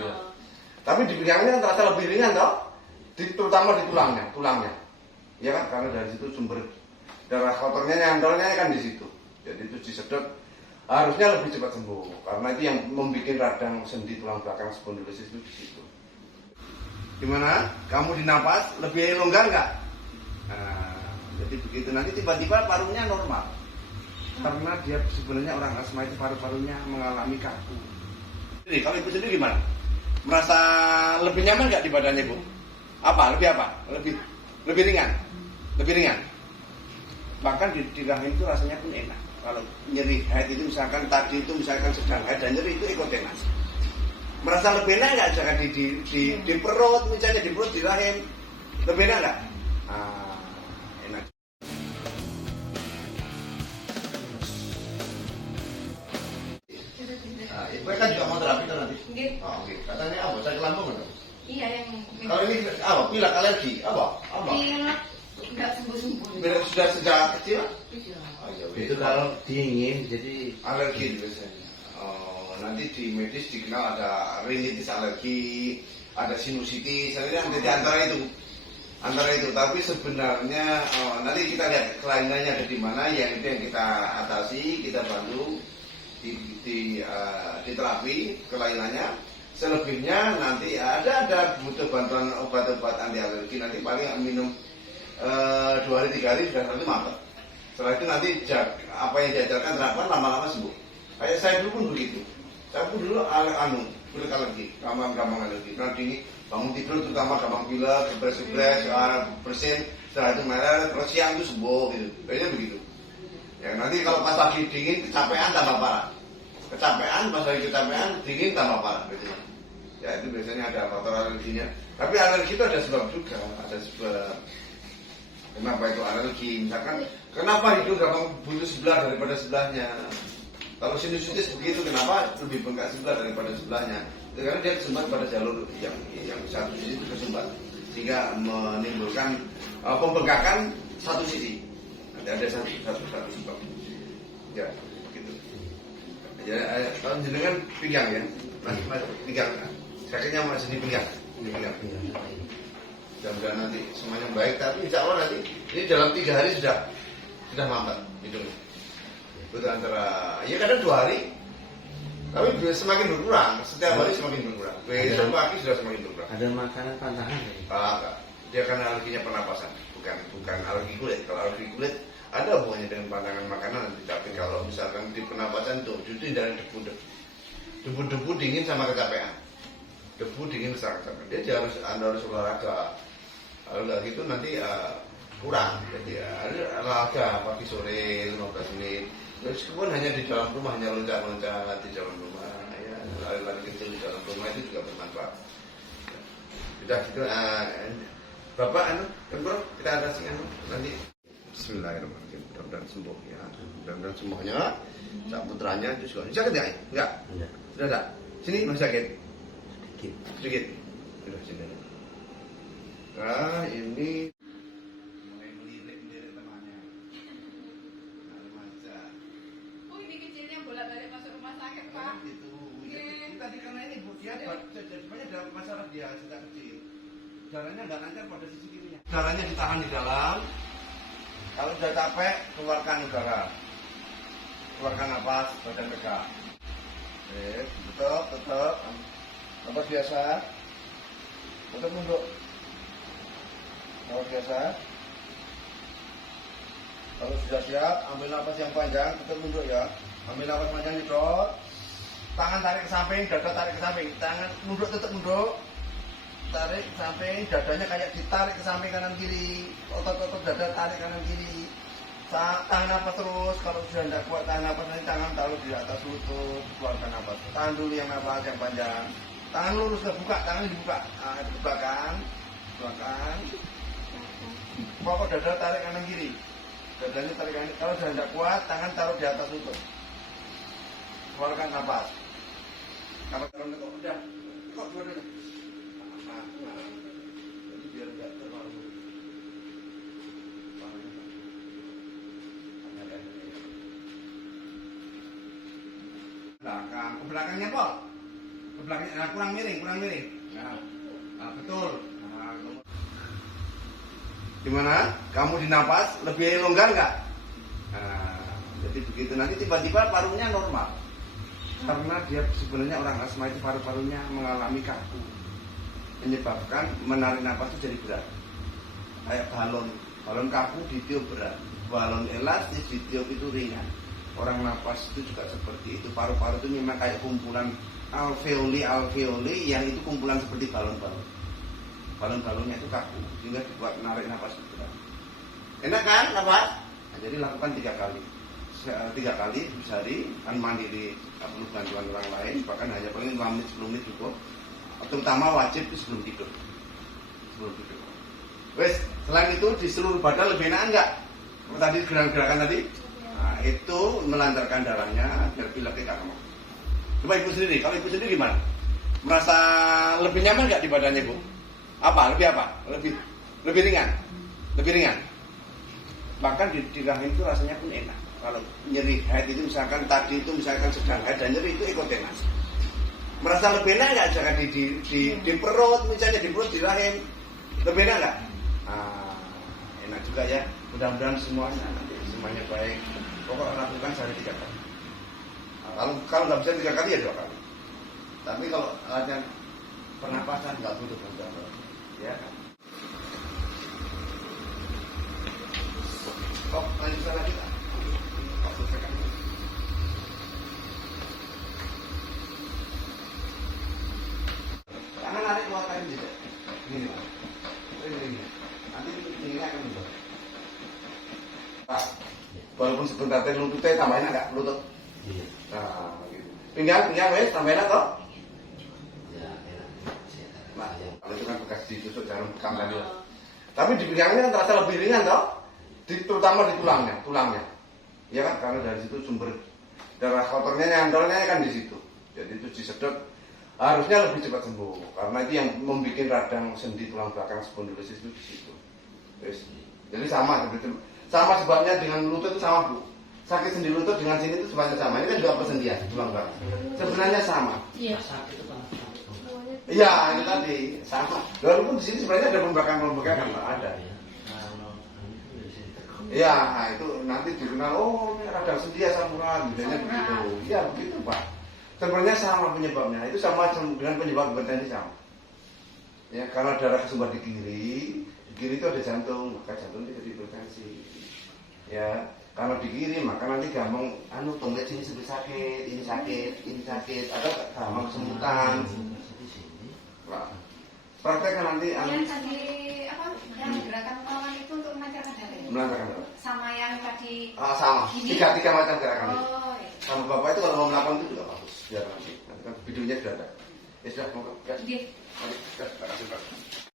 gitu. Tapi di pinggangnya kan terasa lebih ringan toh, terutama di tulangnya, ya kan, karena dari situ sumber darah kotornya nyantolnya kan di situ. Jadi itu disedot harusnya lebih cepat sembuh, karena itu yang membuat radang sendi tulang belakang spondilosis itu di situ. Gimana? Kamu di napas lebih longgar nggak? Nah, jadi begitu nanti tiba-tiba parunya normal, karena dia sebenarnya orang asma itu paru-parunya mengalami kaku. Jadi kalau ibu sendiri gimana? Merasa lebih nyaman nggak di badannya, Bu? Apa? Lebih ringan. Lebih ringan. Bahkan di rahim itu rasanya pun enak. Kalau nyeri haid itu misalkan tadi itu misalkan sedang haid dan nyeri itu ikut enak. Merasa lebih enak nggak? Jangan di perut, misalnya di perut, di rahim. Lebih enak nggak? Enak. Ibu kan juga mau terapi kan nanti? Oke. Katanya apa? Sakit lambung kan? Iya yang. Kalau ini apa? Pilek alergi? Apa? Pilek nggak sembuh-sembuh. Sudah sejak kecil? Iya. Itu kalau dingin jadi Alergi biasanya. Oh, nanti di medis dikenal ada rinitis alergi, ada sinusitis, di antara itu. Tapi sebenarnya nanti kita lihat kelainannya ada di mana, yang itu yang kita atasi, kita bantu di terapi kelainannya. Selebihnya nanti ada butuh bantuan obat-obat anti alergi, nanti paling minum 2 hari 3 hari sudah nanti mantap. Setelah itu nanti apa yang diajarkan terapkan lama-lama sembuh. Kayak saya dulu pun begitu. Saya pun dulu pilek alergi, gampang alergi. Nah dini bangun tidur terutama gampang pilek, gebres, bersin. Setelah itu merah, terus siang itu sembuh gitu. Kayaknya begitu. Ya nanti kalau pas lagi dingin kecapean tambah parah. Pas lagi kecapean dingin tambah parah. Gitu. Ya itu biasanya ada faktor alerginya. Tapi alergi itu ada sebab juga, ada sebab. Kenapa itu alergi? Misalkan kenapa hidung gampang buntu sebelah daripada sebelahnya? Kalau sinusitis begitu, kenapa lebih bengkak sebelah daripada sebelahnya? Itu karena dia kesumbat pada jalur yang satu sisi itu kesumbat, sehingga menimbulkan pembengkakan satu sisi. Ada satu sebab. Ya, begitu. Ya, kalau jenengan pinggang ya, mas pinggang. Kakinya masih di pinggang. Mudah-mudahan nanti semuanya baik, tapi insya Allah nanti ini dalam 3 hari sudah mantap gitu. Betul antara ya kadang 2 hari, tapi semakin berkurang, setiap hari semakin berkurang. Besok pagi sudah semakin berkurang. ada makanan pantangan ya? Enggak. Dia karena alerginya pernapasan, bukan alergi kulit. Kalau alergi kulit ada hubungannya dengan pantangan makanan nanti, tapi kalau misalkan di pernapasan itu justru dari debu dingin sama kecapean. Debu dingin sama kecapean. Dia harus olahraga. Kalau nggak gitu nanti kurang. Jadi olahraga pagi sore 15 menit. Meskipun hanya di dalam rumah, hanya loncat-loncat di dalam rumah, ya lari-lari kecil di dalam rumah itu juga bermanfaat. Sudah gitu, Bapak bro, kita atasi nanti. Bismillahirrahmanirrahim. Mudah-mudahan sembuh ya. Mudah-mudahan semuanya. Sak putranya juga sakit nggak? Enggak. Sudah tak? Sini masih sakit. Sedikit. Sudah sini. Nah ini mulai melirik temannya. Oh ini kecilnya bolak-balik masuk rumah sakit Pak. Itu. Tadi karena ini Bu dia sebenarnya ada masalah dia sejak kecil. Darahnya nggak lancar pada sisi kirinya. Darahnya ditahan di dalam. Kalau sudah capek keluarkan udara. Keluarkan napas, badan tegak. Tetap. Napas biasa. Tetap nunduk. Napas biasa. Kalau sudah siap, ambil napas yang panjang, tetap nunduk ya. Ambil napas panjang nyedot. Tangan tarik ke samping, dada tarik ke samping. Tangan nunduk, tetap nunduk. Tarik ke samping, dadanya kayak ditarik ke samping kanan kiri. Otot-otot dada tarik kanan kiri. Tahan napas terus. Kalau sudah tidak kuat tahan napas, nanti tangan taruh di atas lutut, keluarkan napas. Tahan dulu yang napas yang panjang. Tangan lurus, buka, tangan dibuka. Di belakang. Pokok dada tarik kanan kiri. Dadanya tarik kanan. Kalau sudah tidak kuat, tangan taruh di atas lutut. Keluarkan napas. Napas kalau udah. Kok dua-duanya. Jadi biar enggak terlalu belakang, ke belakangnya Pol. Ke sebelahnya, nah, kurang miring. Betul. Gimana? Kamu di napas lebih longgar nggak? Jadi begitu, nanti tiba-tiba parunya normal. Karena dia sebenarnya orang asma itu paru-parunya mengalami kaku, menyebabkan menarik napas itu jadi berat. Kayak balon kaku ditiup berat, balon elastis ditiup itu ringan. Orang napas itu juga seperti itu. Paru-paru itu memang kayak kumpulan alveoli yang itu kumpulan seperti balon-balon. Balon-balonnya itu kaku, sehingga dibuat menarik napas itu berat. Enak kan napas? Nah, jadi lakukan 3 kali. 3 kali sehari, kan mandiri, tak perlu bantuan orang lain, bahkan hanya paling 5 menit 10 menit cukup. Terutama wajib itu sebelum tidur. Wes, selain itu di seluruh badan lebih enak enggak? Tadi gerakan tadi, nah, itu melancarkan darahnya biar pileknya gak kemana. Coba ibu sendiri, kalau ibu sendiri gimana? Merasa lebih nyaman nggak di badannya bu? Apa? Lebih ringan. Bahkan di rahim itu rasanya pun enak. Kalau nyeri haid itu misalkan tadi itu misalkan sedang haid dan nyeri itu ikut enak. Merasa lebih enak nggak misalkan di perut, misalnya di perut, di rahim, lebih enak nggak? Enak juga ya. Mudah-mudahan semuanya baik. Pokoknya lakukan sehari 3 kali. Kalau nggak bisa 3 kali ya 2 kali. Tapi kalau ada pernapasan nggak butuh bantuan, ya kan? Lanjutkan lagi tak? Tangan narik keluarkan juga. Gini Pak. Ini. Nanti ini akan berubah. Pak, walaupun sebentar teh lututnya tambahin agak lutut. Iya. Nah, gitu. Pinggang wes tambahin atau? Ya, enak. Nah, kalau itu kan bekas ditusuk jarum bekam tadi. Tapi di pinggangnya kan terasa lebih ringan toh? Terutama di tulangnya. Ya kan, karena dari situ sumber darah kotornya nyantolnya kan di situ. Jadi itu disedot harusnya lebih cepat sembuh. Karena itu yang membuat radang sendi tulang belakang spondylosis itu di situ. Jadi sama sebabnya dengan lutut itu sama bu. Sakit sendi lutut dengan sini itu sebabnya sama. Ini kan juga persendian tulang belakang. Sebenarnya sama. Iya. Iya, ini tadi sama. Walaupun di sini sebenarnya ada pembekakan ada. Iya, nah itu nanti dikenal, oh ini radang sendi asam urat, bedanya begitu. Iya begitu Pak. Sebenarnya sama penyebabnya, itu sama dengan penyebab hipertensi sama. Ya, karena darah kesumbat di kiri itu ada jantung, maka jantung itu jadi hipertensi. Ya, kalau di kiri maka nanti gampang, tonggak sini sedih sakit, ini sakit, atau gampang kesemutan. Nah, prakteknya nanti. Yang tadi yang gerakan melawan itu untuk melancarkan darah. Melancarkan darah. Sama yang tadi. Sama. 3 macam gerakan itu. Oh, iya. Sama bapak itu kalau mau melakukan itu juga bagus. Biar nanti kan videonya sudah ada. Ya sudah, mau ke. Iya. Mari, kita kasih.